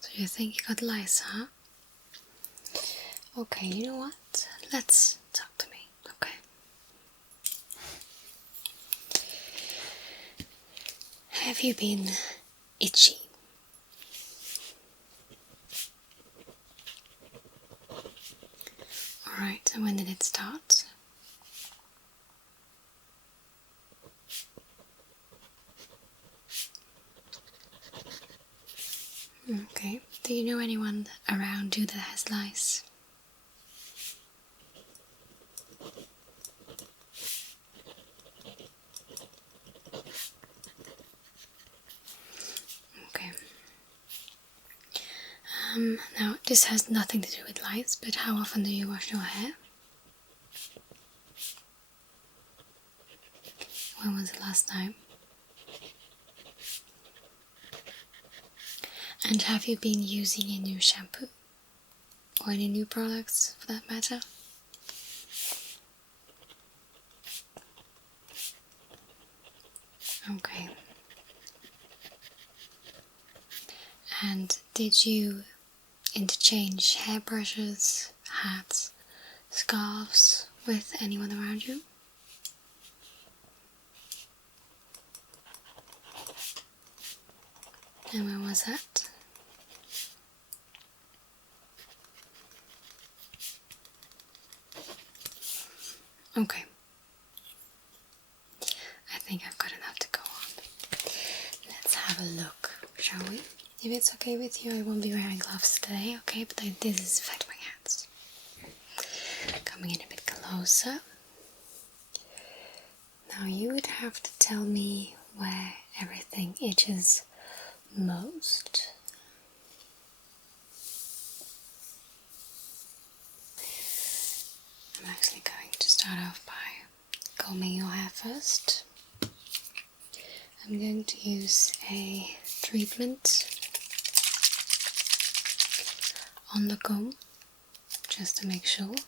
So you think you got lice, huh? Okay, you know what? Let's talk to me, okay? Have you been itchy? Alright, and when did it start? Okay, do you know anyone around you that has lice? Okay. Now this has nothing to do with lice, but how often do you wash your hair? When was the last time? And have you been using a new shampoo? Or any new products for that matter? Okay. And did you interchange hairbrushes, hats, scarves with anyone around you? And when was that? Okay. I think I've got enough to go on. Let's have a look, shall we? If it's okay with you, I won't be wearing gloves today, okay? But I did disinfect my hands. Coming in a bit closer. Now you would have to tell me where everything itches most. I'm actually going to start off by combing your hair first. I'm going to use a treatment on the comb just to make sure. Okay.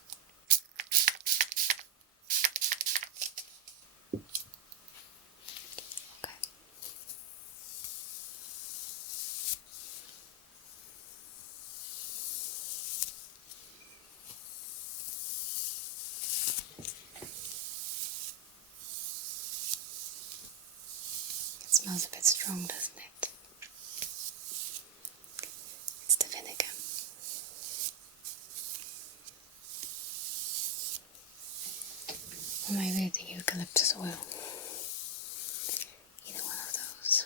It smells a bit strong, doesn't it? It's the vinegar. Or maybe the eucalyptus oil. Either one of those.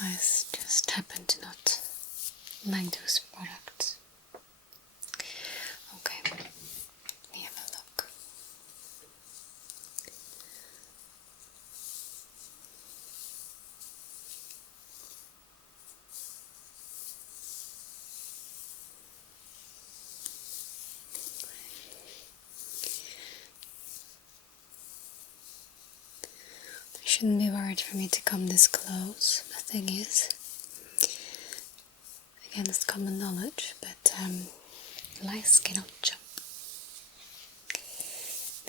I just happen to not like those products. Okay, let me have a look. You shouldn't be worried for me to come this close. The thing is, against common knowledge, but lice cannot jump.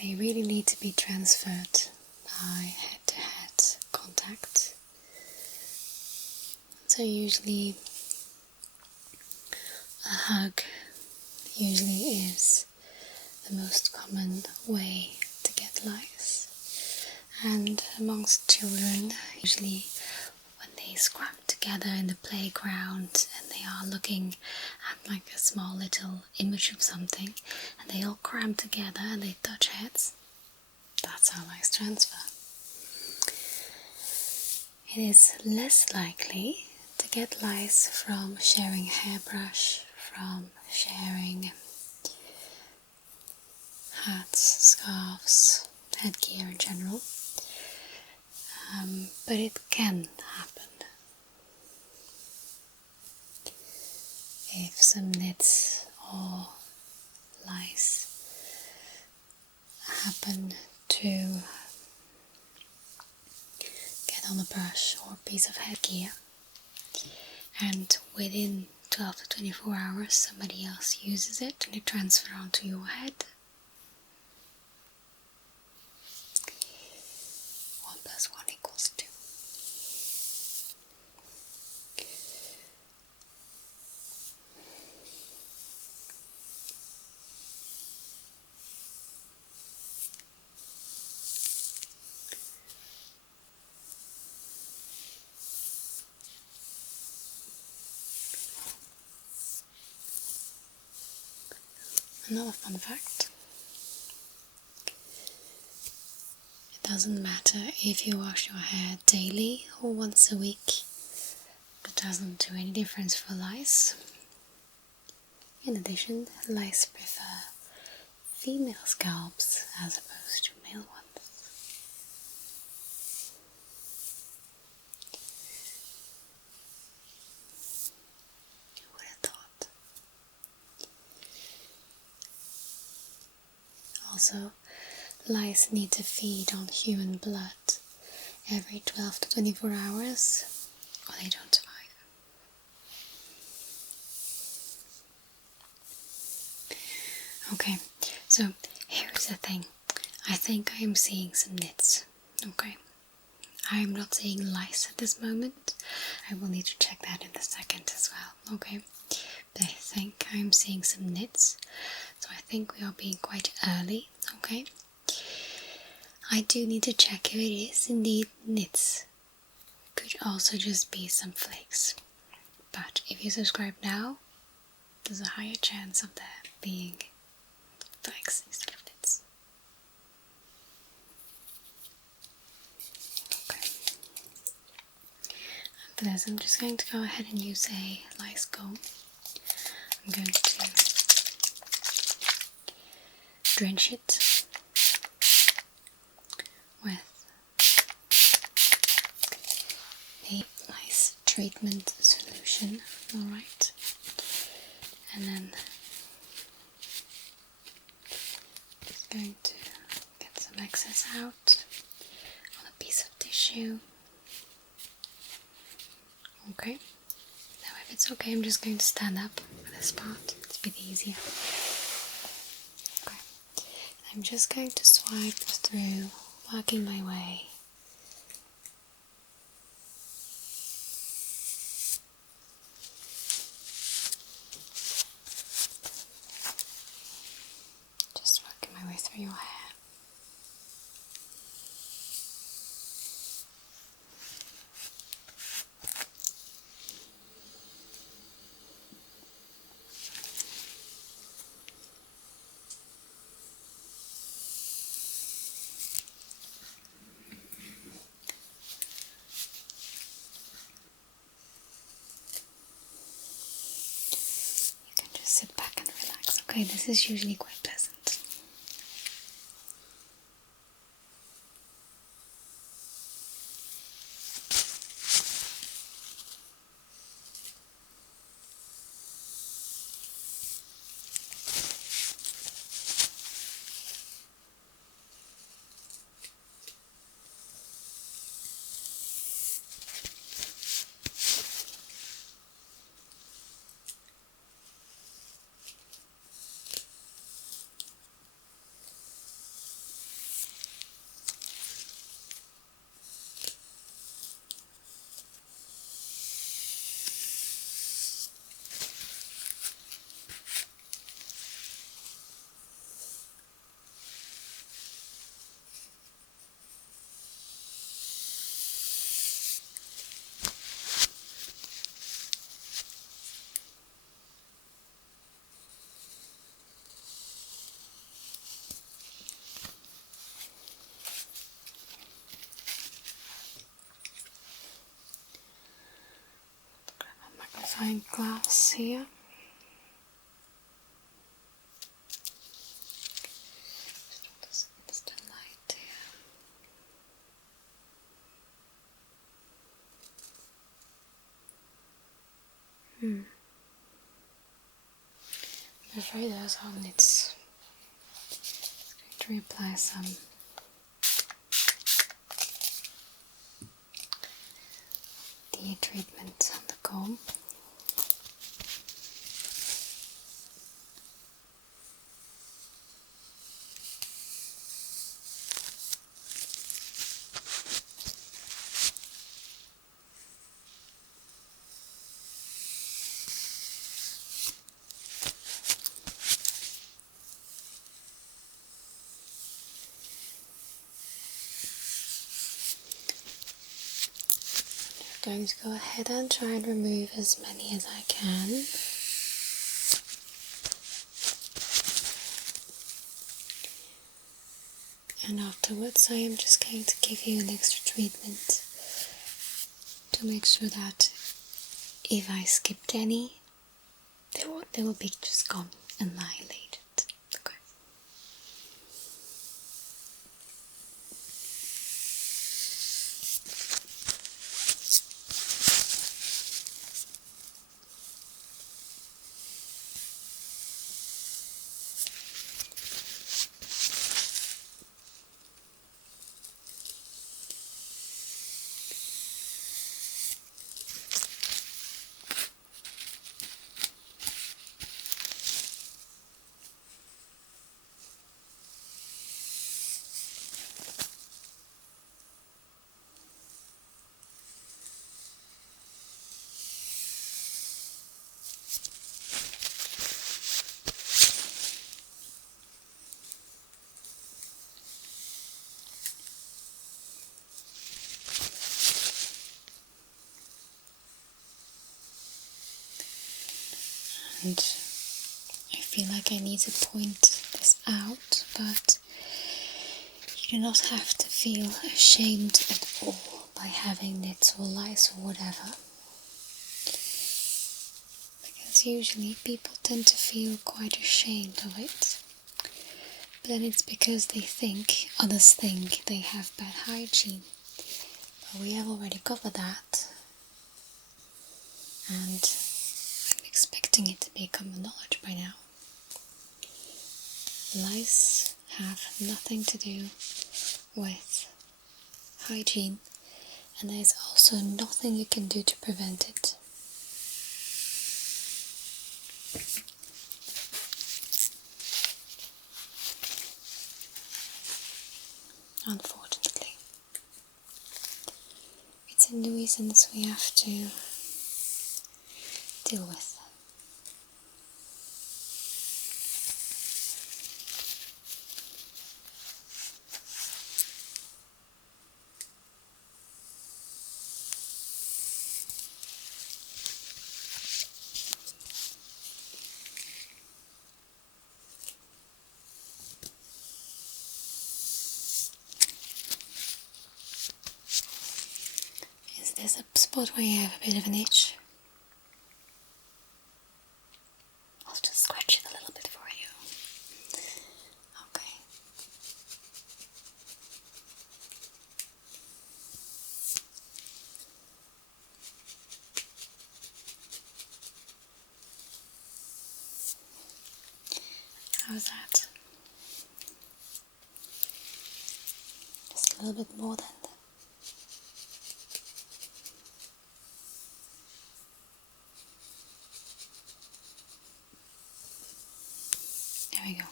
They really need to be transferred by head-to-head contact. So usually a hug usually is the most common way to get lice. And amongst children, usually when they scram together in the playground and they are looking at like a small little image of something and they all cram together and they touch heads, that's how lice transfer. It is less likely to get lice from sharing a hairbrush, from sharing hats, scarves, headgear in general. But it can happen. If some nits or lice happen to get on a brush or piece of headgear, and within 12 to 24 hours somebody else uses it and it transfers onto your head. 1 plus 1 equals 2. Another fun fact: it doesn't matter if you wash your hair daily or once a week. It doesn't do any difference for lice. In addition, lice prefer female scalps as opposed to male ones. Who would have thought? Also, lice need to feed on human blood every 12 to 24 hours, or they don't survive. Okay, so here's the thing. I think I am seeing some nits. Okay, I am not seeing lice at this moment. I will need to check that in a second as well. Okay, but I think I am seeing some nits, so I think we are being quite early. Okay, I do need to check if it is indeed nits. Could also just be some flakes. But if you subscribe now, there's a higher chance of there being flakes instead of nits. Okay. For this, I'm just going to go ahead and use a lice comb. I'm going to drench it with a lice treatment solution, alright, and then just going to get some excess out on a piece of tissue. Okay, now if it's okay, I'm just going to stand up for this part, it's a bit easier. Okay, I'm just going to swipe through, working my way. Just working my way through your hair. Sit back and relax. Okay, this is usually quite pleasant. Magnifying glass here. Just the light here. I'm afraid those are nits. Just going to reapply some any treatment on the comb. I'm going to go ahead and try and remove as many as I can. And afterwards I am just going to give you an extra treatment to make sure that if I skipped any, they will be just gone, annihilated. Okay. And I feel like I need to point this out, but you do not have to feel ashamed at all by having nits or lice or whatever. Because usually people tend to feel quite ashamed of it. But then it's because others think they have bad hygiene. But we have already covered that. And I'm expecting it to be common knowledge by now. Lice have nothing to do with hygiene, and there's also nothing you can do to prevent it. Unfortunately, it's a nuisance we have to deal with. Is this a spot where you have a bit of an itch? I'll just scratch it a little bit for you. Okay. How's that? Just a little bit more then. There we go.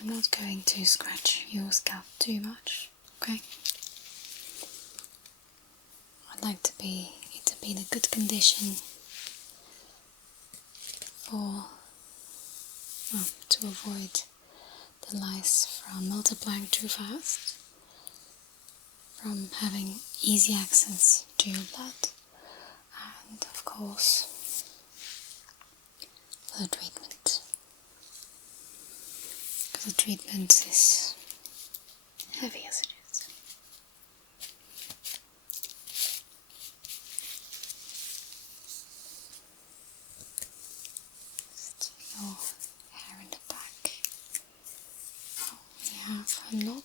I'm not going to scratch your scalp too much, okay? I'd like it to be in a good condition to avoid the lice from multiplying too fast, from having easy access to your blood, and of course for the treatment. Because the treatment is heavy as it is. Just your hair in the back. Oh, we have a knot.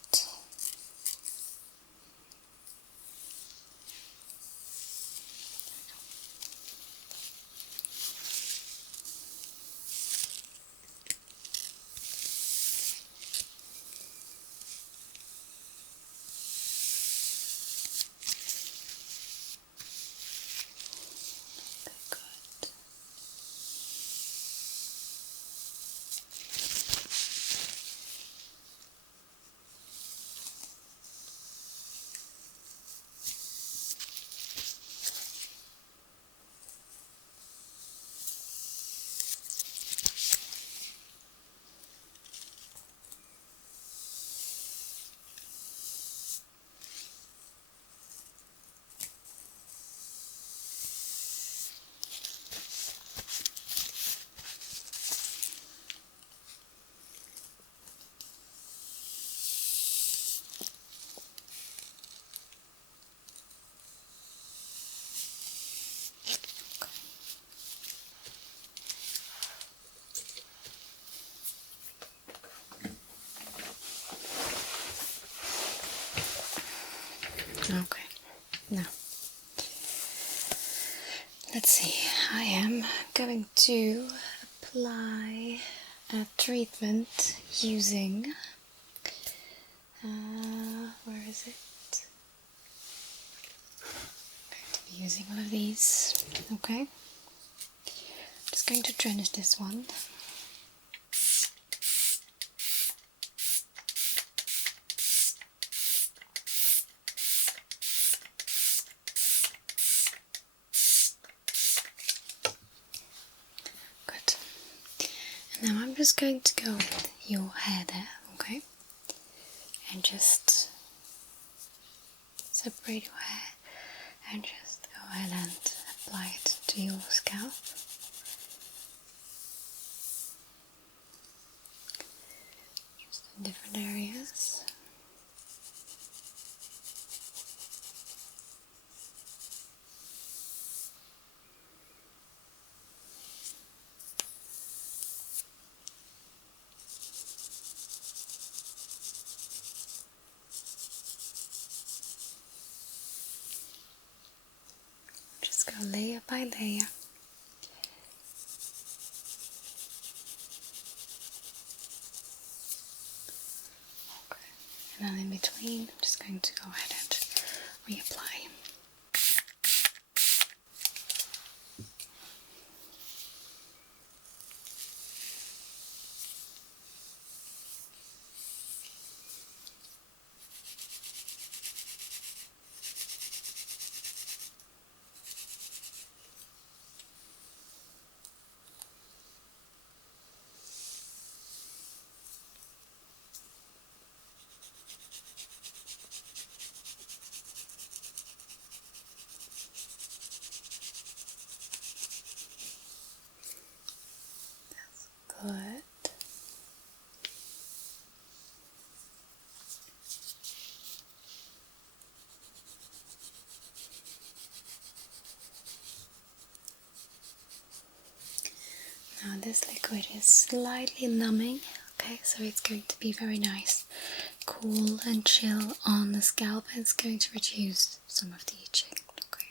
let's see, I am going to apply a treatment using, where is it? I'm going to be using one of these, okay? Just going to drench this one. Good. And now I'm just going to go with your hair there, okay? And just separate your hair and just go ahead and apply it to your scalp. Just in different areas. Just go layer by layer. Okay. And then in between, I'm just going to go ahead and reapply. Good. Now this liquid is slightly numbing, okay, so it's going to be very nice, cool and chill on the scalp, and it's going to reduce some of the itching, okay.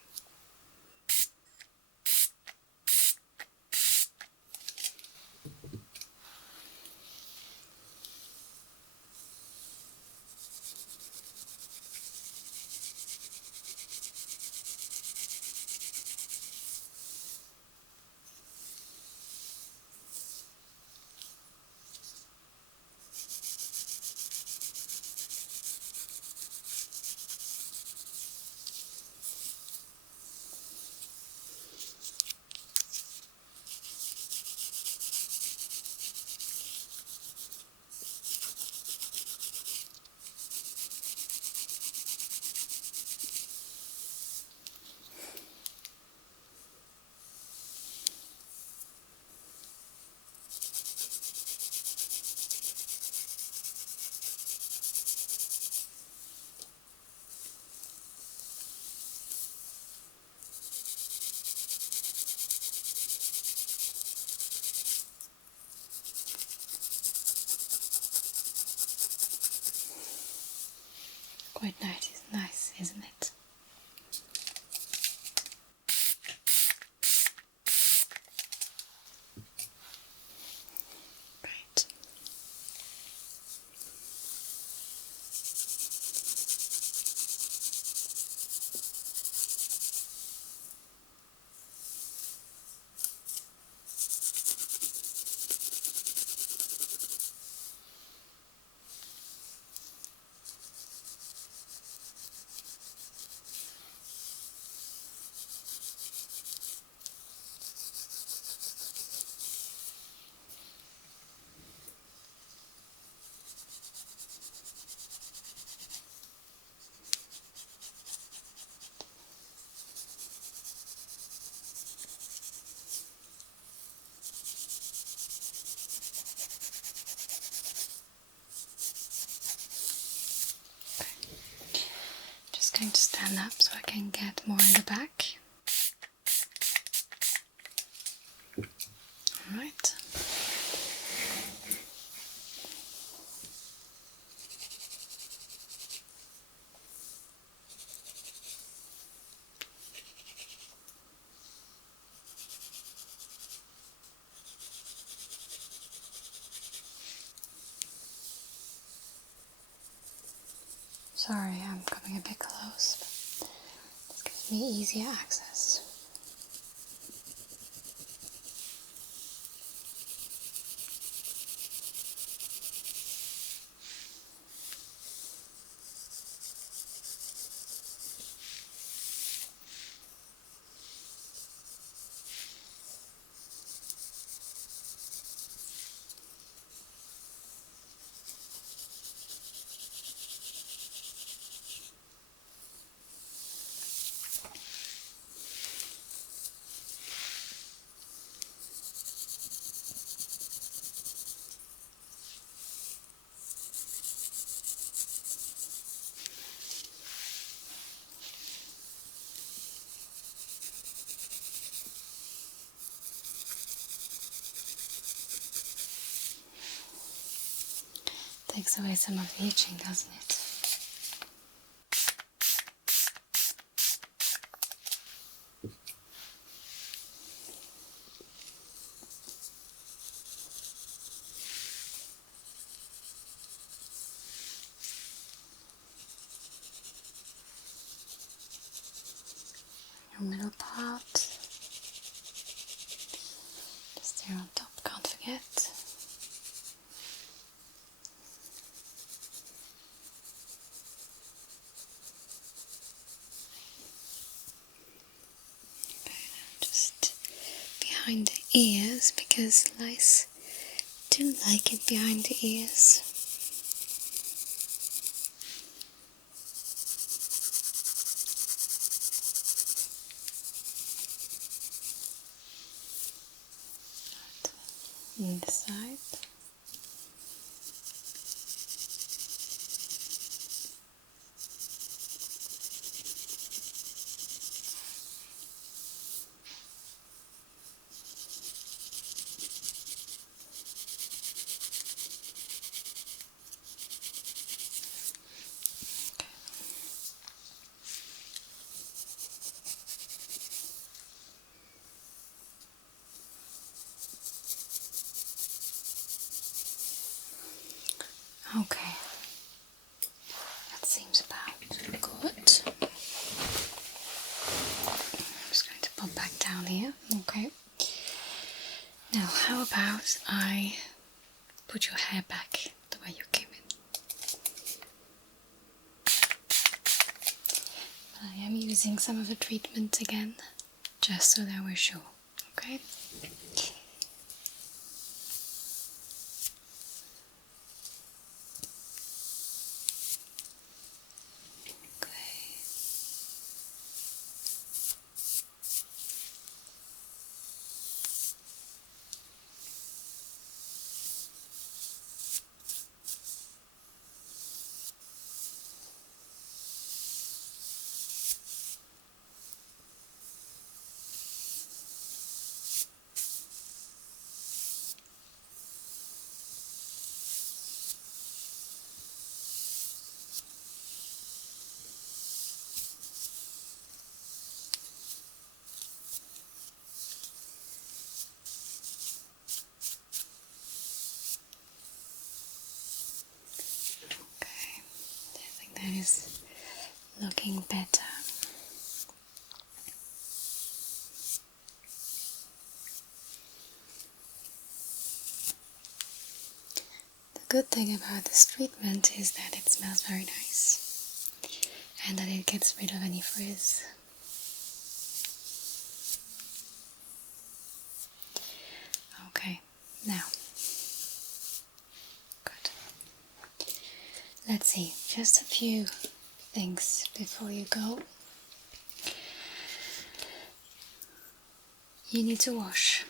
Quite nice, isn't it? Great. Just going to stand up so I can get more in the back. Alright. Sorry, I'm coming a bit close, but this gives me easier access. Takes away some of the itching, doesn't it? Your middle part. Just there on top, can't forget. Just behind the ears, because lice do like it behind the ears. On this side. Okay, that seems about good. I'm just going to pop back down here. Okay. Now, how about I put your hair back the way you came in? I am using some of the treatment again, just so that we're sure. Okay. That is looking better. The good thing about this treatment is that it smells very nice and that it gets rid of any frizz. Okay, now, good. Let's see, just a few things before you go. You need to wash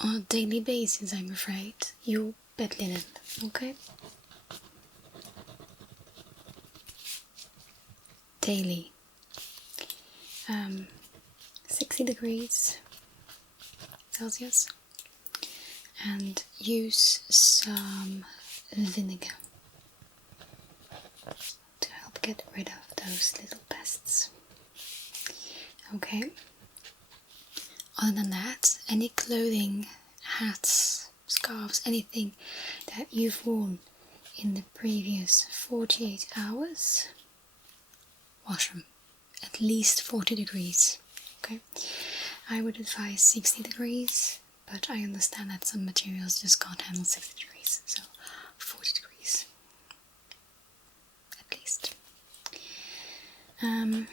on a daily basis, I'm afraid, your bed linen, okay? Daily. 60 degrees Celsius, and use some vinegar to help get rid of those little pests. Okay. Other than that, any clothing, hats, scarves, anything that you've worn in the previous 48 hours, wash them at least 40 degrees. Okay, I would advise 60 degrees, but I understand that some materials just can't handle 60 degrees, so 40 degrees at least. I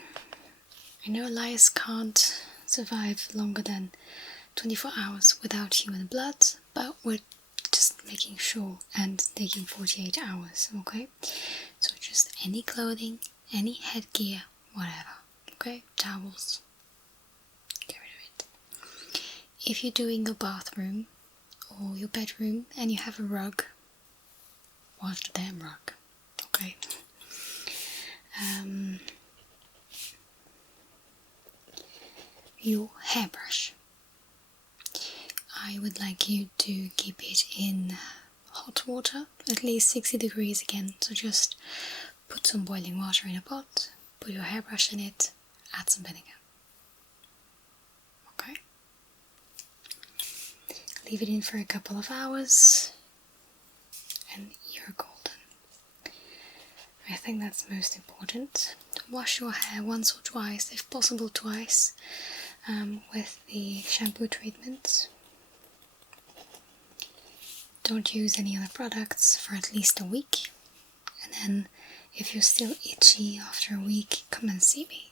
know lice can't survive longer than 24 hours without human blood, but we're just making sure and taking 48 hours, okay? So just any clothing, any headgear, whatever, okay? Towels, get rid of it. If you're doing your bathroom or your bedroom and you have a rug, wash the damn rug, okay? Your hairbrush, I would like you to keep it in hot water, at least 60 degrees again. So just put some boiling water in a pot, put your hairbrush in it, add some vinegar. Okay? Leave it in for a couple of hours and you're golden. I think that's most important. Wash your hair once or twice, if possible twice, with the shampoo treatment. Don't use any other products for at least a week, and then if you're still itchy after a week, come and see me.